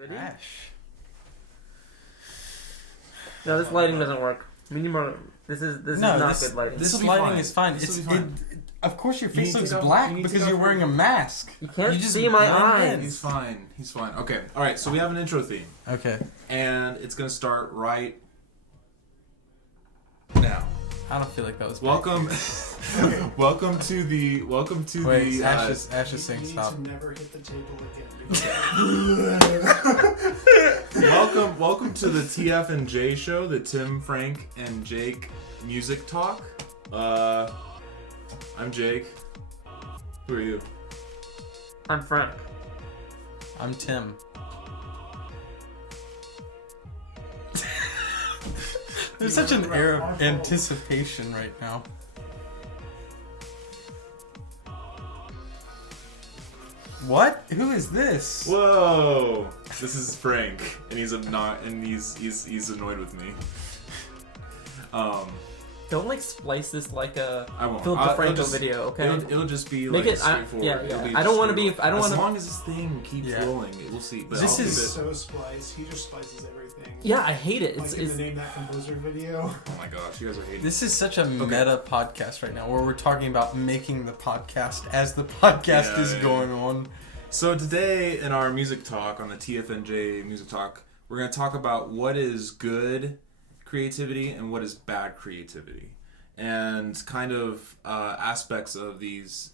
Ready? Ash. No, this lighting doesn't work. We need more. This is not good lighting. This lighting is fine. Of course, your face looks black because you're wearing a mask. You can't see my eyes. He's fine. He's fine. Okay. All right. So we have an intro theme. Okay. And it's gonna start right now. I don't feel like that was. Welcome. welcome to the. Wait, Ash is saying stop. You need to never hit the table again. Welcome to the TF&J show, the Tim, Frank, and Jake Music Talk. I'm Jake. Who are you? I'm Frank. I'm Tim. There's such an air of anticipation right now. What? Who is this? Whoa! This is Frank, and he's annoyed with me. Don't splice this like a I won't. Philip DeFranco video, okay? It'll just be Make like it. straightforward. Yeah. I don't want to be. I don't want As to. long as this thing keeps rolling, we'll see. But This I'll is- keep it. So spliced. He just splices everything. Yeah, I hate it. Like It's in the Name That Composer video. Oh my gosh, you guys are hating. This is such a meta podcast right now, where we're talking about making the podcast as the podcast is going on. So today in our music talk on the TF&J Music Talk, we're going to talk about what is good creativity and what is bad creativity, and kind of aspects of these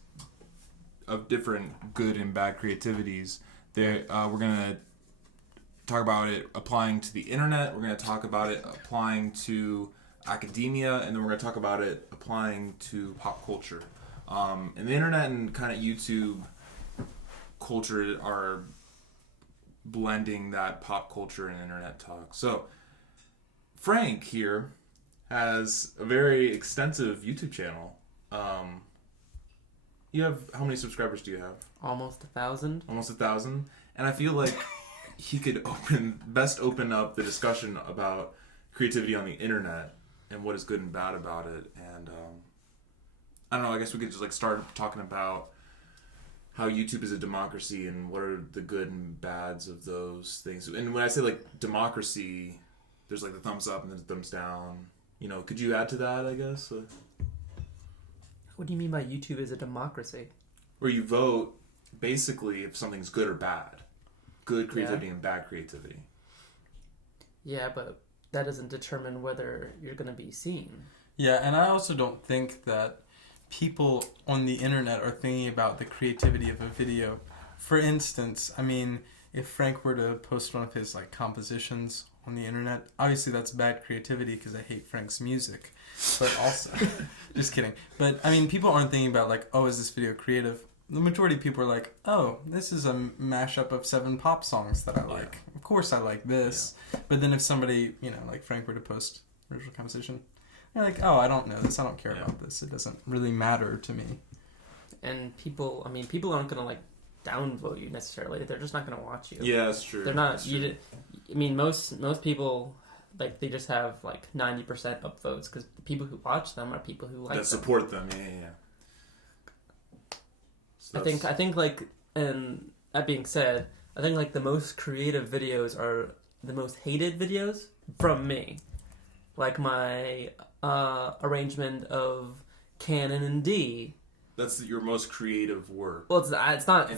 of different good and bad creativities. We're going to talk about it applying to the internet. We're going to talk about it applying to academia, and then we're going to talk about it applying to pop culture. And the internet and kind of YouTube culture are blending that pop culture and internet talk. So Frank here has a very extensive YouTube channel. You have, how many subscribers do you have? almost 1,000. Almost 1,000. And I feel like he could open up the discussion about creativity on the internet and what is good and bad about it. And I don't know, I guess we could just start talking about how YouTube is a democracy and what are the good and bads of those things. And when I say democracy, there's the thumbs up and the thumbs down. You know, could you add to that, I guess? What do you mean by YouTube is a democracy? Where you vote basically if something's good or bad. Good creativity and bad creativity. Yeah, but that doesn't determine whether you're going to be seen. Yeah, and I also don't think that people on the internet are thinking about the creativity of a video. For instance, I mean, if Frank were to post one of his compositions on the internet, obviously that's bad creativity because I hate Frank's music. But also, just kidding. But I mean, people aren't thinking about oh, is this video creative? The majority of people are like, oh, this is a mashup of 7 pop songs that I like. Yeah. Of course I like this. Yeah. But then if somebody, like Frank were to post original composition, they're like, oh, I don't know this. I don't care about this. It doesn't really matter to me. And people aren't going to downvote you necessarily. They're just not going to watch you. Yeah, that's true. They're not. Most people they just have 90% upvotes because the people who watch them are people who like that support them. Yeah. So I think and that being said, I think the most creative videos are the most hated videos from me. My arrangement of Canon and D. That's your most creative work. Well, it's not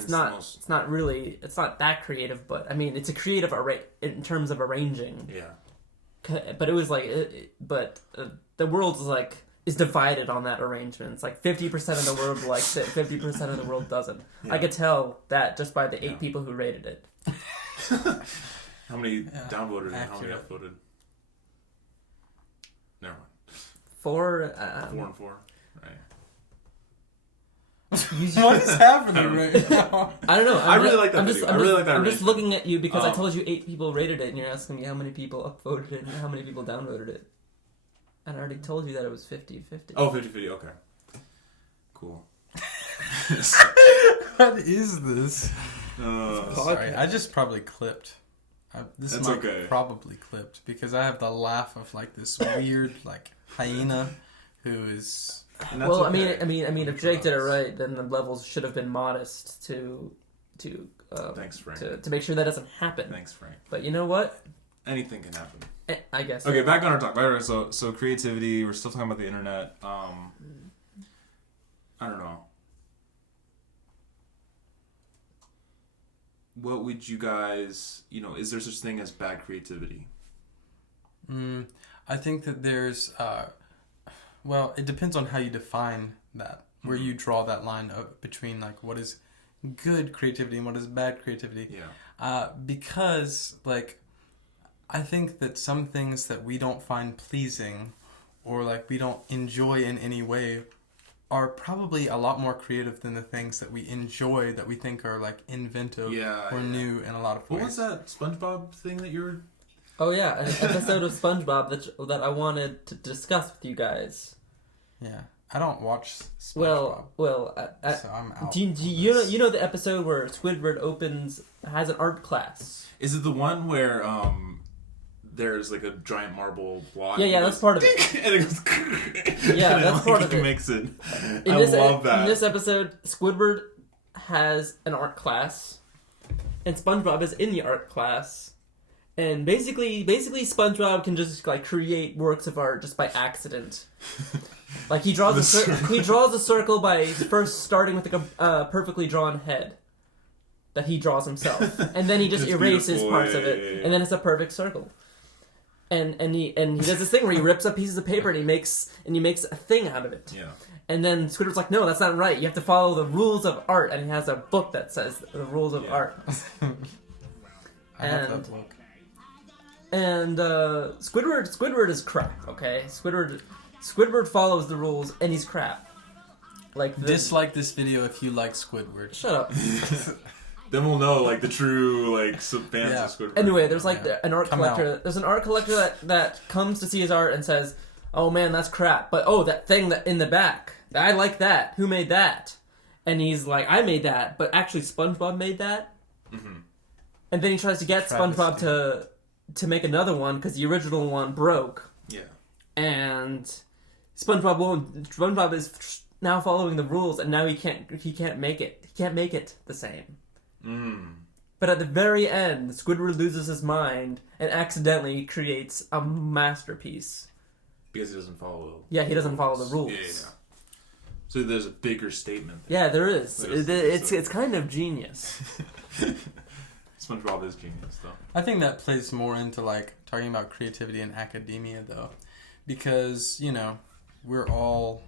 that creative, but I mean it's a creative in terms of arranging. Yeah. But it was the world is divided on that arrangement. It's 50% of the world likes it, 50% of the world doesn't. Yeah. I could tell that just by the 8 people who rated it. How many downvoted and how many upvoted? Never mind. 4. 4 and 4. Right. What is happening right now? I don't know. I really like that video. I really like that. I'm just looking at you because I told you 8 people rated it, and you're asking me how many people upvoted it and how many people downvoted it. And I already told you that it was 50-50. Oh, 50-50. Okay. Cool. What is this? Sorry, I just probably clipped. This might probably clipped because I have the laugh of this weird hyena who is. Well, okay. I mean, if Jake did it right, then the levels should have been modest to Thanks, Frank. to make sure that doesn't happen. Thanks, Frank. But you know what? Anything can happen. I guess. Okay, back on our talk. So creativity. We're still talking about the internet. I don't know. What would you guys? Is there such thing as bad creativity? I think that there's. Well, it depends on how you define that. Where you draw that line between like what is good creativity and what is bad creativity. Yeah. Because like. I think that some things that we don't find pleasing or like we don't enjoy in any way are probably a lot more creative than the things that we enjoy that we think are like inventive or new in a lot of ways. What was that SpongeBob thing that you were... Oh yeah, an episode of SpongeBob that I wanted to discuss with you guys. Yeah. I don't watch SpongeBob. So I'm out. Do you know the episode where Squidward has an art class? Is it the one where there's like a giant marble block? Yeah, that's part of it. And it goes... Yeah, that's part of it. Makes it... I love that. In this episode, Squidward has an art class, and SpongeBob is in the art class. And basically SpongeBob can just like create works of art just by accident. Like he draws a circle by first starting with like a perfectly drawn head that he draws himself, and then he just erases parts of it, and then it's a perfect circle. And he does this thing where he rips up pieces of paper and he makes a thing out of it. Yeah. And then Squidward's like, no, that's not right. You have to follow the rules of art, and he has a book that says the rules of art. I have that book. And Squidward is crap. Okay, Squidward follows the rules, and he's crap. Dislike this video if you like Squidward. Shut up. Then we'll know like the true fans of Squidward. Anyway, there's an art collector. There's an art collector that comes to see his art and says, "Oh man, that's crap." But that thing that in the back, I like that. Who made that? And he's like, "I made that," but actually SpongeBob made that. Mm-hmm. And then he tries to get SpongeBob to make another one because the original one broke. Yeah. And SpongeBob won't. SpongeBob is now following the rules, and now he can't make it. He can't make it the same. Mm. But at the very end, Squidward loses his mind and accidentally creates a masterpiece. Because he doesn't follow... Yeah, he doesn't follow the rules. Yeah. So there's a bigger statement there. Yeah, there is. It's kind of genius. SpongeBob is genius, though. I think that plays more into, like, talking about creativity in academia, though. Because, we're all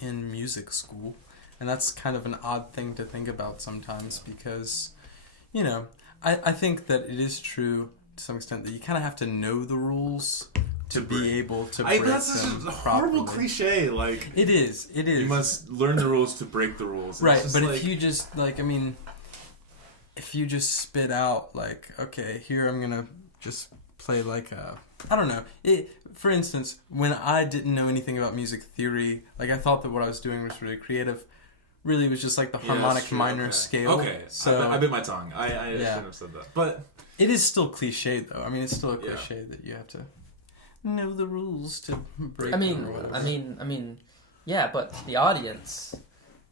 in music school. And that's kind of an odd thing to think about sometimes because, I think that it is true to some extent that you kind of have to know the rules to be able to break that's them a horrible properly. Cliche. Like it is. You must learn the rules to break the rules. Right, but if you just if you just spit out like, okay, here I'm gonna just play like I don't know. For instance, when I didn't know anything about music theory, like I thought that what I was doing was really creative. Really was just like the harmonic minor scale. Okay, so I bit my tongue. I shouldn't have said that. But it is still cliche, though. I mean, it's still a cliche that you have to know the rules to break them or whatever. I mean, yeah, but the audience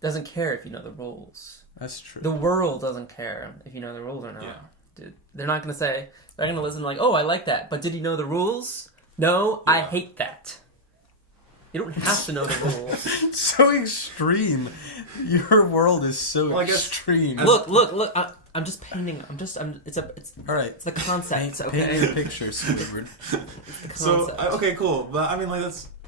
doesn't care if you know the rules. That's true. The world doesn't care if you know the rules or not. Yeah. They're not going to say, they're going to listen like, oh, I like that, but did you know the rules? No, I hate that. You don't have to know the rules. So extreme. Your world is so extreme. Look. I'm just painting. It's all right. It's the concept. Paint your picture, Squidward. So okay, cool. But I mean, like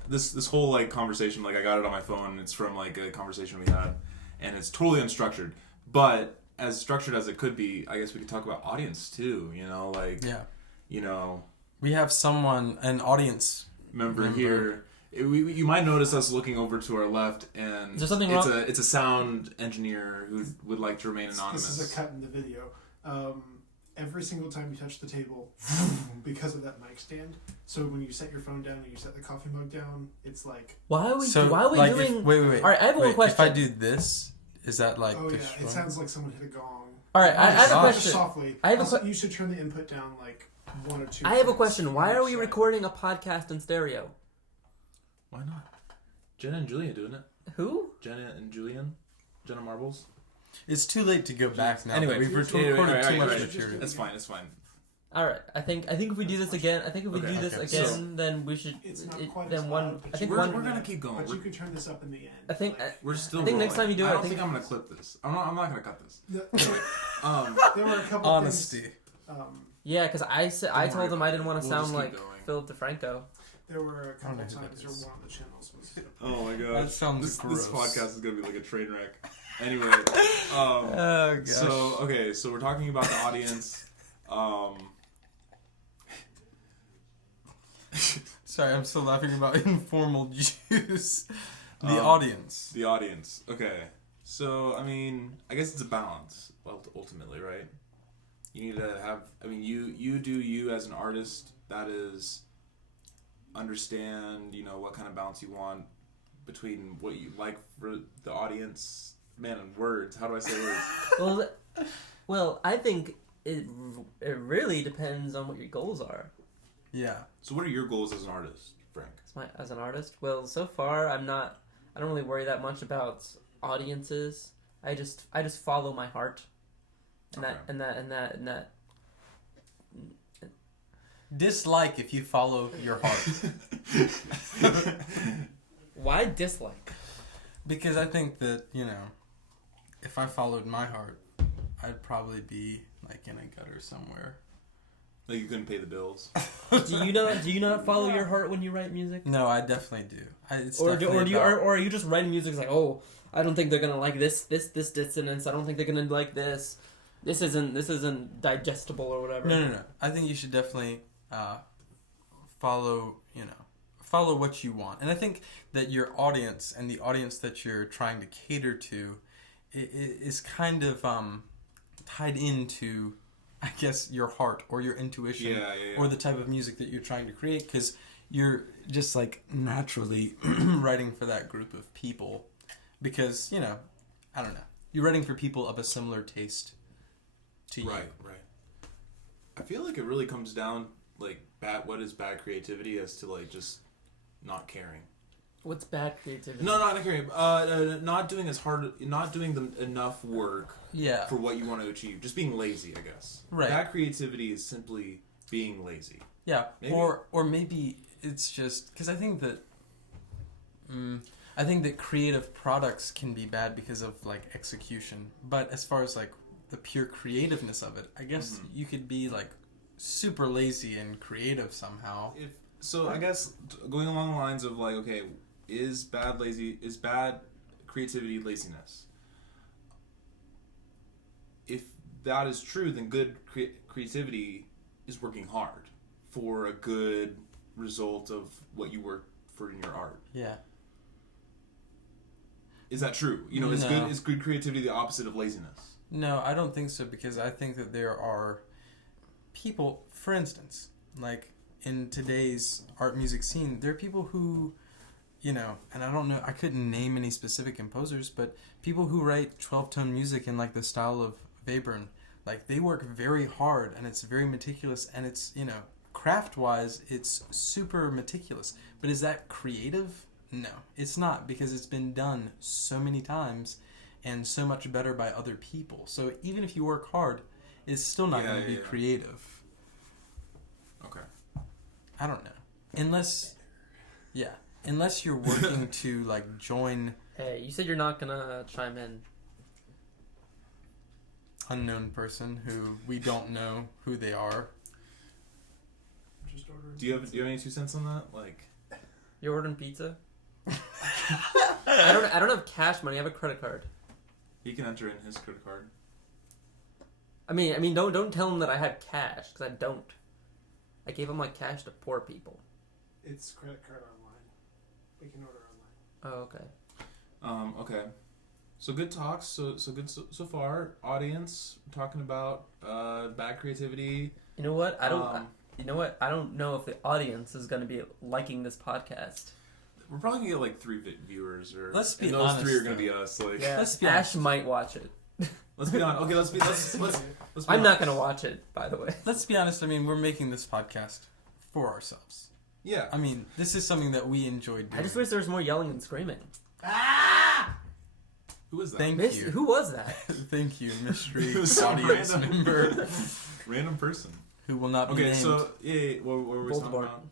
this whole like conversation. Like I got it on my phone. It's from like a conversation we had, and it's totally unstructured. But as structured as it could be, I guess we could talk about audience too. We have an audience member here. You might notice us looking over to our left, and is there something wrong? It's a sound engineer who would like to remain anonymous. This is a cut in the video. Every single time you touch the table, because of that mic stand. So when you set your phone down and you set the coffee mug down, it's like. Why are we doing? Wait. All right, I have one question. If I do this, is that like? Oh yeah, it sounds like someone hit a gong. All right, I have a question. Softly. You should turn the input down like 1 or 2. I have a question. Why are we recording a podcast in stereo? Why not? Jenna and Julian doing it. Who? Jenna and Julian. Jenna Marbles. It's too late to go back now. Anyway, we've yeah, recorded too much right. material. It's fine. It's fine. All right. I think if we do this again, then we should. It's not quite then as one. loud, but I think we're one. gonna keep going. But you can turn this up in the end. I think. We're still. I think next rolling. time you do it, I I don't think- think I'm gonna clip this. I'm not gonna cut this. There were a couple Honesty. things. Yeah, because I Don't told worry. him I didn't want to We'll just sound keep like going. Philip DeFranco. There were a couple know who times that where is. one of the channels was. Oh my god. That sounds this gross. podcast is gonna be like a train wreck. Anyway. Oh gosh. So we're talking about the audience. Sorry, I'm still laughing about informal juice. The Um, audience. The audience. Okay. So, I mean, I guess it's a balance, ultimately, right? You need to have, I mean, you do you as an artist, that is, understand, what kind of balance you want between what you like for the audience. Man, and words. How do I say words? Well, I think it really depends on what your goals are. Yeah. So what are your goals as an artist, Frank? As an artist, well, so far I don't really worry that much about audiences. I just follow my heart, and Okay. that. Dislike if you follow your heart. Why dislike? Because I think that, if I followed my heart, I'd probably be like in a gutter somewhere. Like you couldn't pay the bills. Do you not follow your heart when you write music? No, I definitely do. Or are you just writing music like, oh, I don't think they're gonna like this dissonance. I don't think they're gonna like this. This isn't digestible or whatever. No. I think you should definitely follow what you want. And I think that your audience and the audience that you're trying to cater to is kind of tied into, I guess, your heart or your intuition or the type of music that you're trying to create, because you're just like naturally writing for that group of people because, I don't know. You're writing for people of a similar taste to you. Right. I feel like it really comes down like what is bad creativity as to like just not caring. What's bad creativity? No, not caring. Not doing enough work Yeah. for what you want to achieve. Just being lazy, I guess. Right. Bad creativity is simply being lazy. Yeah, Maybe. or maybe it's just because I think that creative products can be bad because of like execution. But as far as like the pure creativeness of it, I guess you could be like super lazy and creative somehow. So I guess going along the lines of like, okay, is bad creativity laziness? If that is true, then good creativity is working hard for a good result of what you work for in your art. Yeah. Is that true? Is good creativity the opposite of laziness? No, I don't think so, because I think that there are people, for instance, like in today's art music scene, there are people who, and I don't know, I couldn't name any specific composers, but people who write 12-tone music in like the style of Webern, like they work very hard and it's very meticulous and it's, craft-wise, it's super meticulous. But is that creative? No, it's not, because it's been done so many times and so much better by other people. So even if you work hard, it's still not going to be creative. Okay. I don't know. Unless you're working to like join Hey, you said you're not gonna chime in. unknown person who we don't know who they are. Just ordering Do you have any 2 cents on that? Like, You're ordering pizza? I don't have cash money. I have a credit card. he can enter in his credit card. I mean, don't tell him that I have cash, because I don't. I gave him my cash to poor people. It's credit card online. We can order online. Oh, okay. Okay. So good talks. So good so far. Audience, we're talking about bad creativity. You know what? I don't know if the audience is going to be liking this podcast. We're probably gonna get like 3 viewers, or Let's be and those honest, 3 are gonna though. be us. Like, Yeah, Let's be Ash might watch it. let's be honest. Okay, let's be I'm not honest. going to watch it, by the way. Let's be honest, I mean, we're making this podcast for ourselves. Yeah. I mean, this is something that we enjoy doing. I just wish there was more yelling and screaming. Who was that? Thank Miss, you. who was that? Thank you, mystery It was some audience random- member Random person. who will not be Okay, named. so yeah, what were we talking Voldemort. about?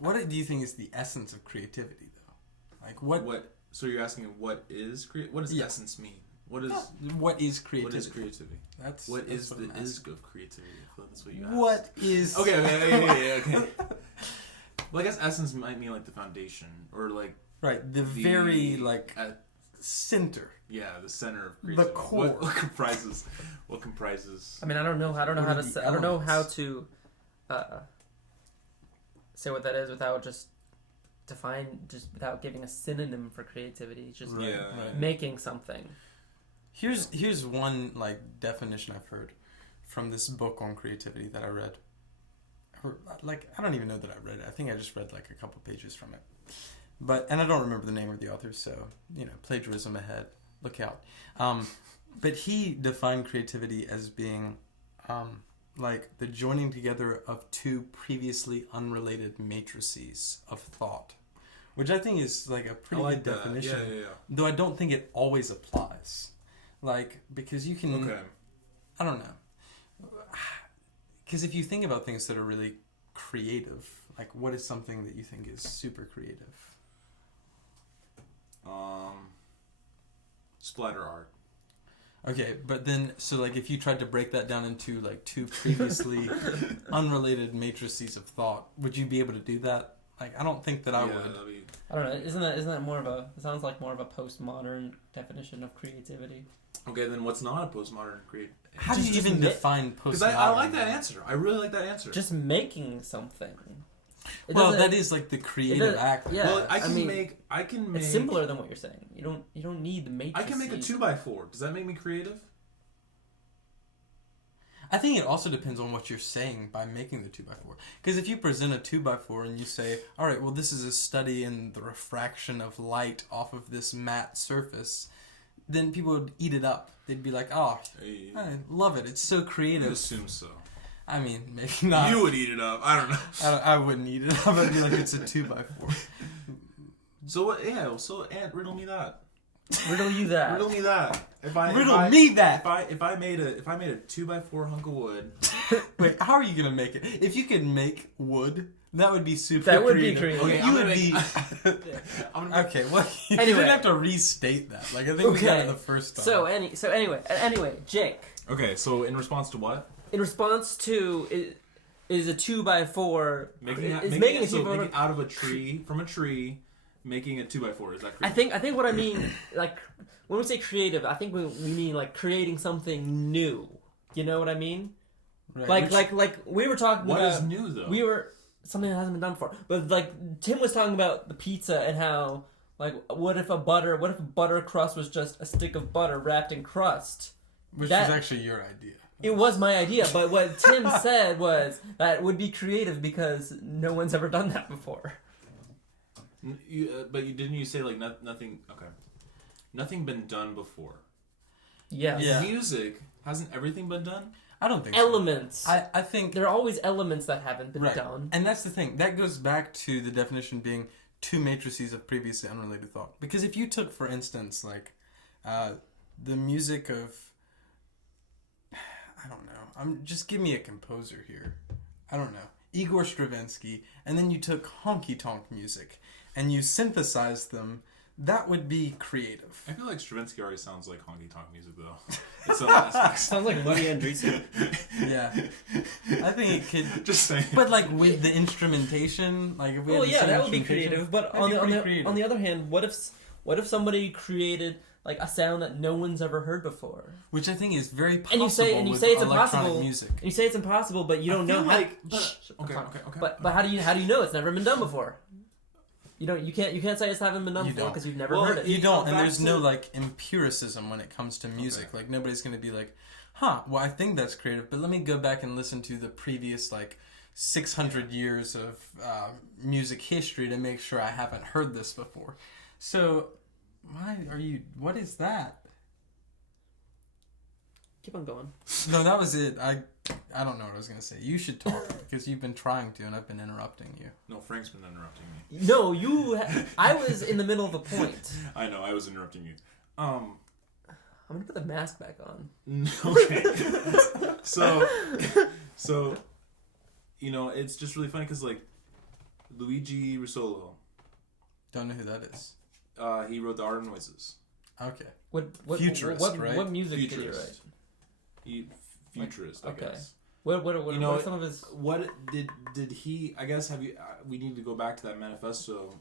What do you think is the essence of creativity, though? Like what? So you're asking what is what does Yeah. essence mean? What is What is creativity? what is creativity? That's What that's is what the I'm asking. is of creativity? I feel like that's what you asked. What is? Okay. Well, I guess essence might mean like the foundation or like Right, the very like center. yeah, the center of The creativity. core. What comprises? What comprises? I mean, I don't know how What to are the say, I don't know how elements? to say what that is without just without giving a synonym for creativity. Just Right, Yeah. right. making something. Here's one like definition I've heard from this book on creativity that I read. Like I don't even know that I read it. I think I just read like a couple pages from it. And I don't remember the name of the author, so plagiarism ahead. Look out. But he defined creativity as being like the joining together of two previously unrelated matrices of thought, which I think is like a pretty good definition. Yeah. Though I don't think it always applies. Like, because you can... Okay. I don't know. Because if you think about things that are really creative, like what is something that you think is super creative? Splatter art. Okay, but then, so like if you tried to break that down into like two previously unrelated matrices of thought, would you be able to do that? Like, I don't think that I would. That'd be... I don't know. Isn't that more of a? It sounds like more of a postmodern definition of creativity. Okay, then what's not a postmodern create? How do you Just even admit- define postmodern? Because I like that answer. I really like that answer. Just making something. It Well, doesn't- that is like the creative does- act. yeah. well, I can mean, make. It's simpler than what you're saying. You don't need the matrix. I can make a 2x4. Does that make me creative? I think it also depends on what you're saying by making the 2x4. Because if you present a 2x4 and you say, all right, well, this is a study in the refraction of light off of this matte surface, then people would eat it up. They'd be like, oh, Hey, I love it. It's so I creative. assume so. I mean, maybe not. You would eat it up. I don't know. I wouldn't eat it up. I'd be like, it's a 2x4. So what? Yeah. So Ant, riddle me that. Riddle you that. Riddle me that. Riddle me that. If I made a 2x4 hunk of wood. Wait, how are you going to make it? If you could make wood, that would be super That would be creative. creative. Okay, You I'm would gonna be... I'm gonna Okay, well, you Anyway. didn't have to restate that. Like, I think we got it the first time. So anyway, Jake. Okay, so in response to what? In response to is a 2x4 Making is it, making a so 2x4. making out of a tree, from a tree, making a 2x4. Is that I creative? think what I mean, like when we say creative, I think we mean like creating something new. You know what I mean? Right, Like we were talking What about. is new though? We were something that hasn't been done before. But like Tim was talking about the pizza and how like what if a butter crust was just a stick of butter wrapped in crust? Which that- was actually your idea. It was my idea, but what Tim said was that would be creative because no one's ever done that before. But didn't you say like nothing? Okay, nothing been done before. Yes. Yeah. Music hasn't everything been done? I don't think Elements. so. I think... There are always elements that haven't been Right. done. And that's the thing. That goes back to the definition being two matrices of previously unrelated thought. Because if you took, for instance, like the music of... I don't know. Just give me a composer here. I don't know. Igor Stravinsky. And then you took honky-tonk music. And you synthesized them. That would be creative. I feel like Stravinsky already sounds like honky tonk music though. In some aspects. Sounds like Louis Andreessen. Yeah. I think it could... Just saying. But like with the instrumentation, like if we had Well, the yeah, same that would be instrumentation, creative. But that'd be pretty creative. on the other hand, what if somebody created like a sound that no one's ever heard before? Which I think is very possible. And you say with it's electronic impossible. music. And you say it's impossible, but you don't I feel know like, how. but, okay. But how do you know it's never been done before? You can't say it's haven't been done You before don't. because you've never Well, heard it. You don't, and back there's to- no like empiricism when it comes to music. Okay. Like nobody's gonna be like, "Huh, well I think that's creative," but let me go back and listen to the previous like 600 years of music history to make sure I haven't heard this before. So, what is that? Keep on going. No, that was it. I don't know what I was gonna say. You should talk because you've been trying to, and I've been interrupting you. No, Frank's been interrupting me. No, I was in the middle of a point. I know, I was interrupting you. Um. I'm gonna put the mask back on. Okay. so, you know, it's just really funny because like Luigi Russolo, Don't know who that is. he wrote the Art of Noises. Okay. What Futurist, right? What music did he write? Futurist. Futurist, I okay. guess. What You know, are some of his? What did he? I guess have you? We need to go back to that manifesto.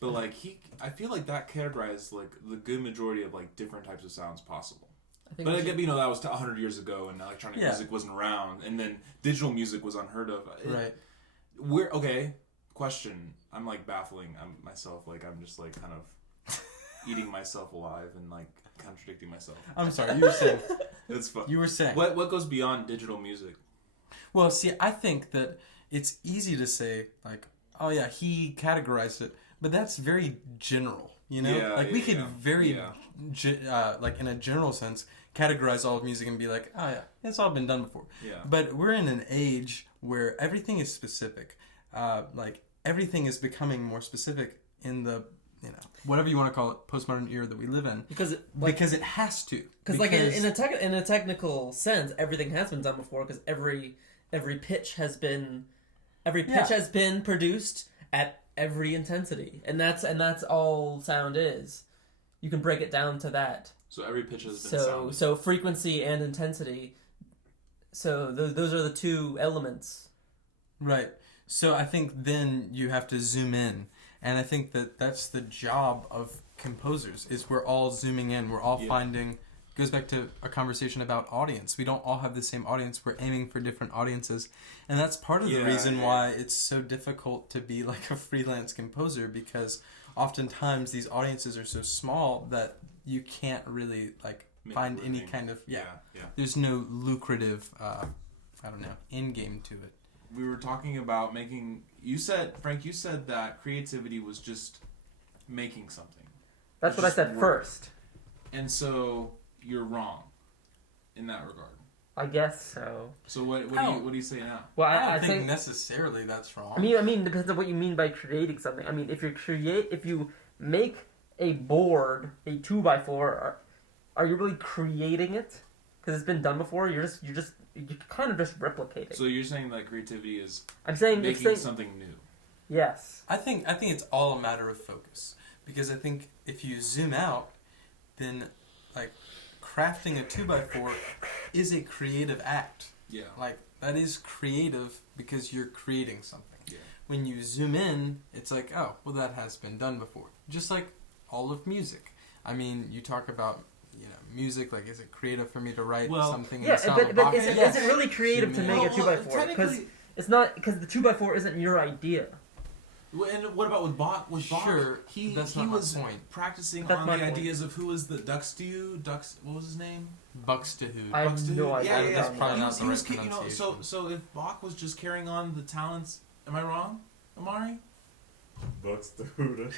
But like I feel like that categorized like the good majority of like different types of sounds possible. I think But we again, should- you know, that was 100 years ago, and electronic music wasn't around, and then digital music was unheard of. Right. Okay. Question. I'm like baffling myself. Like I'm just like kind of eating myself alive and like contradicting myself. I'm sorry. You were saying. It's fun. You were saying. What goes beyond digital music? Well, see, I think that it's easy to say like, oh yeah, he categorized it, but that's very general. You know, Yeah, like we could yeah, very, yeah. like in a general sense, categorize all of music and be like, oh yeah, it's all been done before. Yeah. But we're in an age where everything is specific. Like everything is becoming more specific in the, you know, whatever you want to call it, postmodern era that we live in. because Because it has to. Because like in a technical sense, everything has been done before. Because every pitch has been produced at every intensity, and that's all sound is. You can break it down to that. So every pitch has been sounded. So frequency and intensity. So those are the two elements. Right. So I think then you have to zoom in. And I think that that's the job of composers, is we're all zooming in. We're all finding... Goes back to a conversation about audience. We don't all have the same audience. We're aiming for different audiences. And that's part of the reason why it's so difficult to be like a freelance composer, because oftentimes these audiences are so small that you can't really like find any kind of... Yeah. There's no lucrative, end game to it. We were talking about making... Frank, you said that creativity was just making something. That's what I said first. And so you're wrong in that regard. I guess so. So what do you say now? Well, I I don't think think necessarily that's wrong. I mean, depends on what you mean by creating something. I mean, if you make a board, a 2x4, are you really creating it? Because it's been done before. You're kind of just replicating. So you're saying that creativity is making something new. Yes. I think it's all a matter of focus, because I think if you zoom out, then like crafting a 2x4 is a creative act. Yeah. Like that is creative because you're creating something. Yeah. When you zoom in, it's like, oh, well, that has been done before. Just like all of music. I mean, you talk about, music, like, is it creative for me to write something in the style of Bach? Is it really creative to make a 2x4? Because it's not, because the 2x4 isn't your idea. And what about with Bach? Sure, he that's he not my was point. practicing That's on my the point. ideas of who was the What was his name? Buxtehude. I have no idea. Yeah. That's probably not the He was, right pronunciation. so if Bach was just carrying on the talents, am I wrong, Amari? Buxtehude.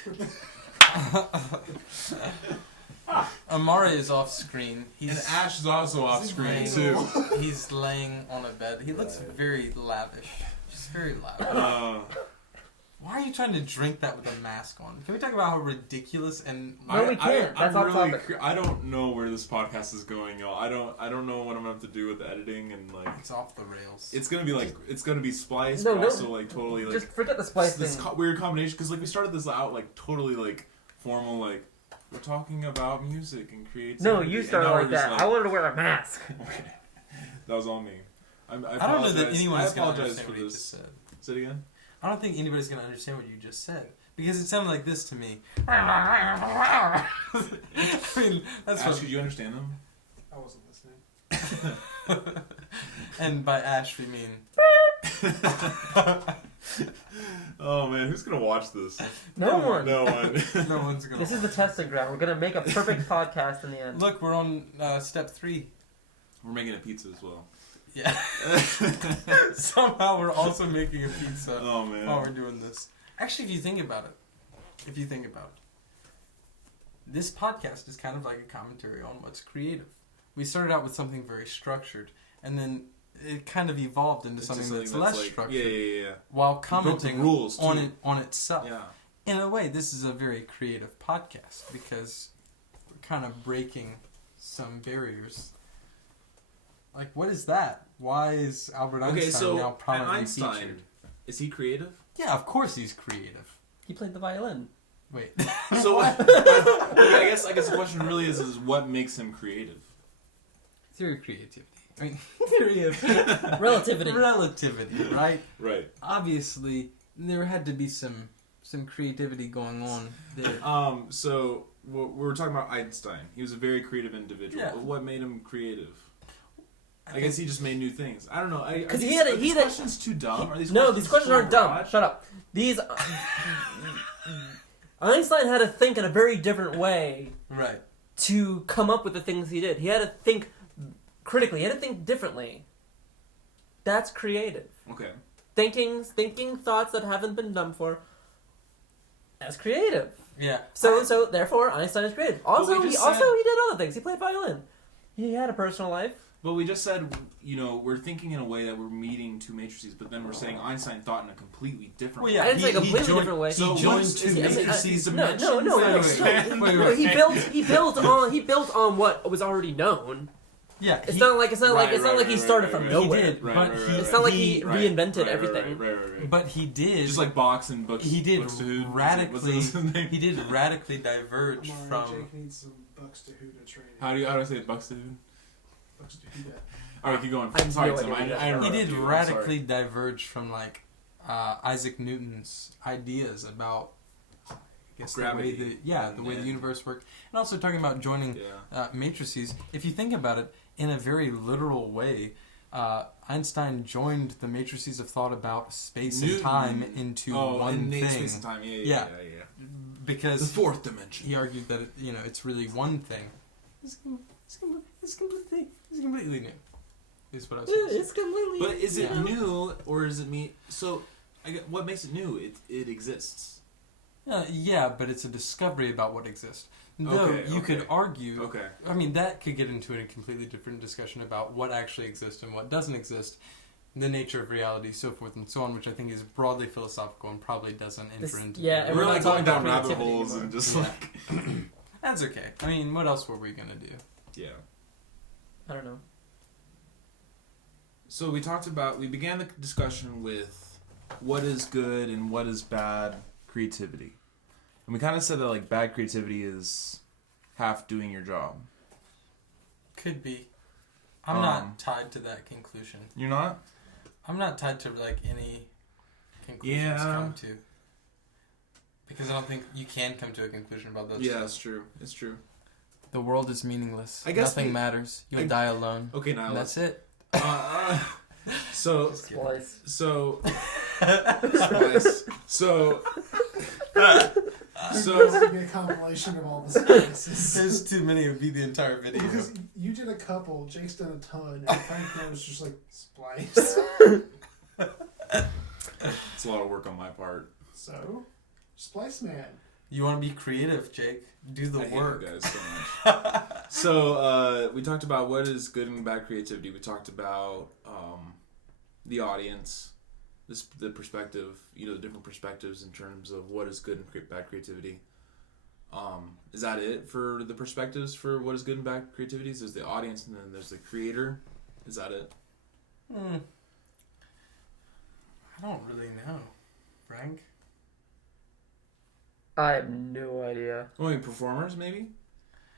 Amari is off screen. And Ash is also off screen too. He's laying on a bed. He looks very lavish. Just very lavish. Why are you trying to drink that with a mask on? Can we talk about how ridiculous and... No, we can't. That's off topic. I don't know where this podcast is going, y'all. I don't know what I'm gonna have to do with the editing and like. It's off the rails. It's gonna be spliced, No, but no. also like totally like. Just forget the splice this thing. weird combination, because like we started this out like totally like formal, like we're talking about music and creativity. No, you and started now we're like just that. I wanted to wear a mask. Okay, that was all me. I I don't know that anyone's going to apologize understand for what you this. just said. Say it again. I don't think anybody's going to understand what you just said. Because it sounded like this to me. I mean, that's Ash, what... could you understand them? I wasn't listening. And by Ash, we mean... Oh man, who's gonna watch this? No one. No one. No one's going to... This is the testing ground. We're gonna make a perfect podcast in the end. Look, we're on step 3. We're making a pizza as well. Yeah. Somehow we're also making a pizza Oh man. while we're doing this. Actually, if you think about it, this podcast is kind of like a commentary on what's creative. We started out with something very structured, and then it kind of evolved into It's something just that's like- less like- structured. Yeah. While broke the commenting rules, on too. it on itself. Yeah. In a way, this is a very creative podcast because kind of breaking some barriers. Like, what is that? Why is Albert Einstein now prominently Einstein, featured? is he creative? Yeah, of course he's creative. He played the violin. Wait. So I guess the question really is what makes him creative? Theory of creativity. I mean, theory of Relativity. relativity, right? Right. Obviously, there had to be some creativity going on there. So we were talking about Einstein. He was a very creative individual. Yeah. But what made him creative? I guess he just made new things. I don't know. Because Are these questions too dumb? Are these No, these questions so aren't dumb. broad? Shut up. These Einstein had to think in a very different way Right. to come up with the things he did. He had to think critically. He had to think differently. That's creative. Okay. Thinking thoughts that haven't been done before. That's creative. Yeah. So therefore Einstein is creative. Also, we he just said- did other things. He played violin. He had a personal life. But we just said, we're thinking in a way that we're meeting two matrices, but then we're saying Einstein thought in a completely different Well, way. yeah. I didn't say a completely joined- different way. So He joined what's- two is- is- matrices. dimensions? No. Wait. He built on what was already known. Yeah. It's not like he started from He nowhere. did, Right, but right, he, right, It's not like he- he reinvented everything. Right. But he did. Just like Box and Books. he did Books to Who. radically. What's his name? He did radically diverge Amari, from. Jake needs some bucks to Huda training. How do I say it? Bucks to Who? Bucks to Huda. All right, keep going. I have Sorry, no Tim. idea what I you're He interrupted did you. I'm radically diverge from like Isaac Newton's ideas about, I guess, Gravity. the way the Yeah. universe worked, and also talking about joining sorry. Yeah. matrices. If you think about it in a very literal way, Einstein joined the matrices of thought about space and Newton. time into one and thing, space and time. Yeah. The because fourth dimension. he argued that it's really one thing. It's completely new. Is what I was saying. It's completely. But is it Yeah. new or is it me? So, what makes it new? It exists. Yeah, but it's a discovery about what exists. Though Okay, you could okay. argue, Okay. I mean, that could get into a completely different discussion about what actually exists and what doesn't exist, the nature of reality, so forth and so on, which I think is broadly philosophical and probably doesn't enter into. yeah, and We're not like talking going down about rabbit creativity holes anymore. and just Yeah. like. That's okay. I mean, what else were we gonna do? Yeah. I don't know. So we began the discussion with what is good and what is bad creativity. And we kind of said that like bad creativity is half doing your job. Could be. I'm not tied to that conclusion. You're not? I'm not tied to like any conclusions Yeah. come to. Because I don't think you can come to a conclusion about those. Yeah, it's true. It's true. The world is meaningless. I guess nothing matters. You'll die alone. Okay, now And that's it. so Splice. so so This would be a compilation of all the spices. There's too many. It would be the entire video. Because you did a couple, Jake's done a ton, and Frank knows just like splice. it's a lot of work on my part. So, splice man. You want to be creative, Jake. Do the I hate work. you guys so much. So we talked about what is good and bad creativity. We talked about the audience, the perspective, the different perspectives in terms of what is good and bad creativity. Is that it for the perspectives for what is good and bad creativity? There's the audience and then there's the creator. Is that it? I don't really know, Frank. I have no idea. Well, maybe performers, maybe?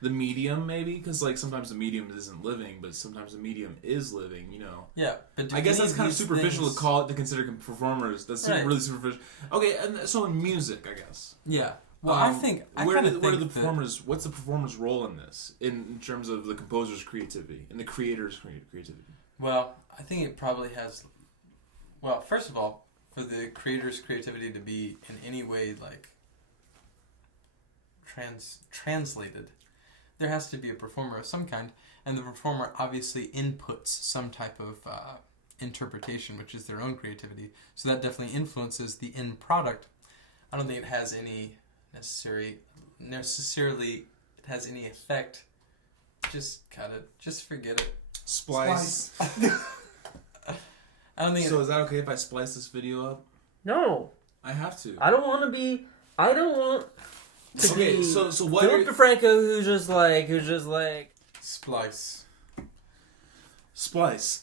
The medium, maybe? Because, like, sometimes the medium isn't living, but sometimes the medium is living, Yeah, but do I guess any that's kind of these superficial things- to call it, to consider performers. That's Right. really superficial. Okay, and so in music, I guess. Yeah. Well, I Where kinda do the think that- performers, what's the performer's role in this? In terms of the composer's creativity and the creator's creativity? Well, I think it probably has. Well, first of all, for the creator's creativity to be in any way like translated, there has to be a performer of some kind, and the performer obviously inputs some type of interpretation, which is their own creativity. So that definitely influences the end product. I don't think it has any necessarily it has any effect. Just cut it. Just forget it. Splice. I don't think. So is that okay if I splice this video up? No, I have to. I don't want to be. I don't want. to Okay, be so what? Philip DeFranco, who's just like Splice. Splice.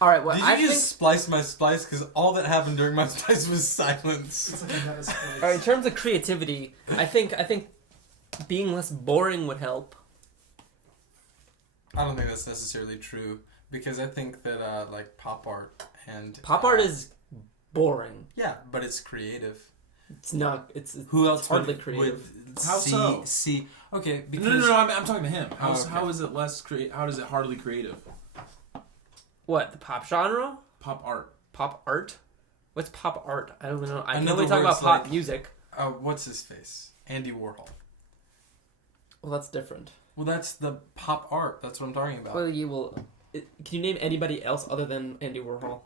all right. Well, Did I you think just splice my splice? Because all that happened during my splice was silence. It's like a meta splice. all right, in terms of creativity, I think being less boring would help. I don't think that's necessarily true because I think that like pop art and Pop art is boring. yeah, but it's creative. It's not. It's Who else hardly would creative. How so? See, okay, because No. I'm talking to him. Oh, okay. How is it less creative? How is it hardly creative? What, the pop genre? Pop art. Pop art? What's pop art? I don't know. I can Another only talk about word's pop like- music. what's his face? Andy Warhol. Well, that's different. Well, that's the pop art. That's what I'm talking about. Well, you will. Can you name anybody else other than Andy Warhol?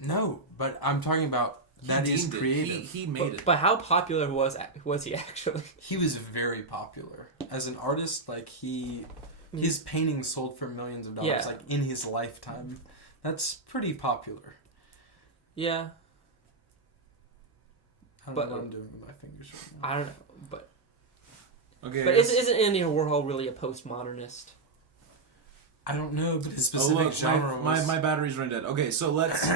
No, but I'm talking about that is deemed it. creative. He made it. But how popular was he actually? He was very popular as an artist. Like his paintings sold for millions of dollars. Yeah. Like in his lifetime, that's pretty popular. Yeah, I don't But- know what I'm doing with my fingers right now. I don't know, but Okay. but isn't Andy Warhol really a postmodernist? I don't know, but his specific genre was... my battery's running dead. Okay, so let's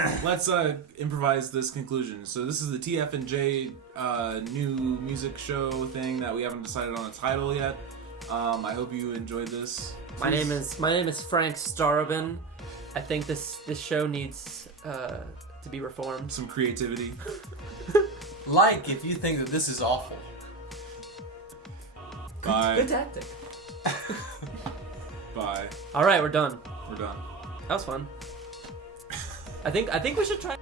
improvise this conclusion. So this is the TF&J new music show thing that we haven't decided on a title yet. I hope you enjoyed this. My name is Frank Starobin. I think this show needs to be reformed. Some creativity. Like if you think that this is awful. Bye. Good tactic. Bye. All right, we're done. We're done. That was fun. I think we should try.